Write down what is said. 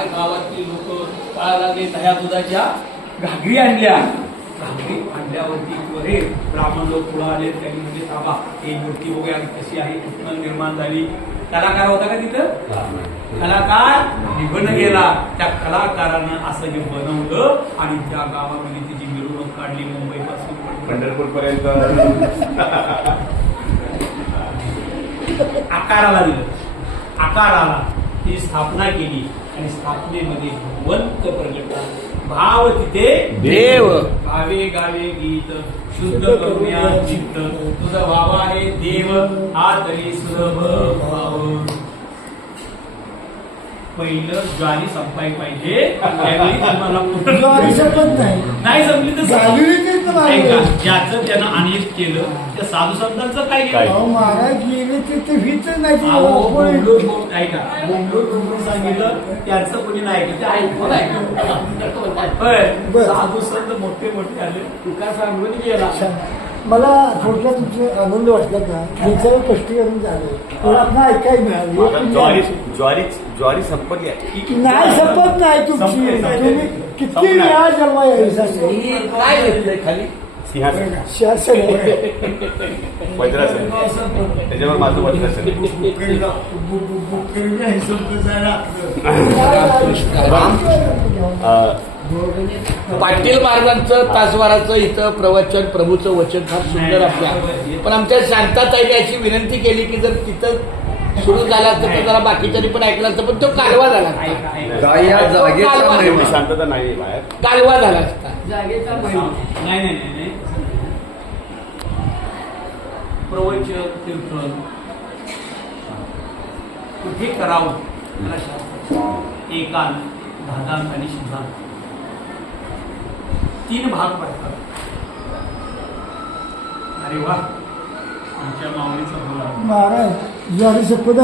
काय गावातली लोक पळायला लागले, दह्या दुधाच्या घागरी आणल्या. घागरी आणल्यावरती हे ब्राह्मण लोक पुढे आले. त्यांनी म्हणजे थांबा, ही मूर्ती बघूया कशी आहे, कुठून निर्माण झाली. कलाकार होता का तिथं? कलाकार निघून गेला. त्या कलाकारानं असं हे बनवलं आणि त्या गावामध्ये तिची मिरवणूक काढली मुंबईपासून पंढरपूर पर्यंत. आकाराला दिलं, आकाराला ती स्थापना केली आणि स्थापनेमध्ये भगवंत प्रगट झाला. भाव तिथे देव. गावे गावे गीत शुद्ध करुण्या चित्त, तुझा भाव आहे देव हा तरी सुलभ भाव. पहिलं ज्वारी संपाय पाहिजे, त्यावेळी तुम्हाला ज्वारी संपत नाही. नाही जमली तर गाजरी तेच तर आहे. ऐका, ज्याचं त्यानं अनेक केलं त्या साधू संतांचं काय काय? अहो, महाराज गेले ते हीच नाही ते अहो, आपण- बोंबलून बोंब- ऐका, बोंबलून बोंबलून सांगितलं त्यांचं कोणी नाही ऐकलं, ते ऐकून ऐकलं. होय, बरं. साधू संत मोठे मोठे आले, तुका सांगून गेला. मला थोडक्यात तुमचे आनंद वाटला का ज्याच्यावर स्पष्टीकरण झालं पण आपण ऐकायला मिळालं. ज्वारी संपली आहे. नाही संपत नाही तुमची. तुम्ही किती वेळा जन्मा यायला सांगितलं. काय घेतलंय खाली? सिंहासन, शासन आहे. वज्रासन, त्याच्यावर माझं वज्रासन. पाटील महाराजांचं तासवाराचं इथं प्रवचन, प्रभूचं वचन फार सुंदर आपल्या. पण आमच्या शांताताईने अशी विनंती केली की जर तिथं सुरू झाला असतं तर जरा बाकीच्यांनी पण ऐकलं असतं, पण तो कालवा झाला असता. एवढी शांतता नाही बाहेर. कालवा झाला असता. नाही नाही नाही नाही. प्रवचन कीर्तन कुठे करावं मला शास्त्र एकांत, धादांत आणि सिद्धांत 3 भाग पडतात. अरे वा, आमच्या माऊलीचा बोला. महाराज ज्वारी संपत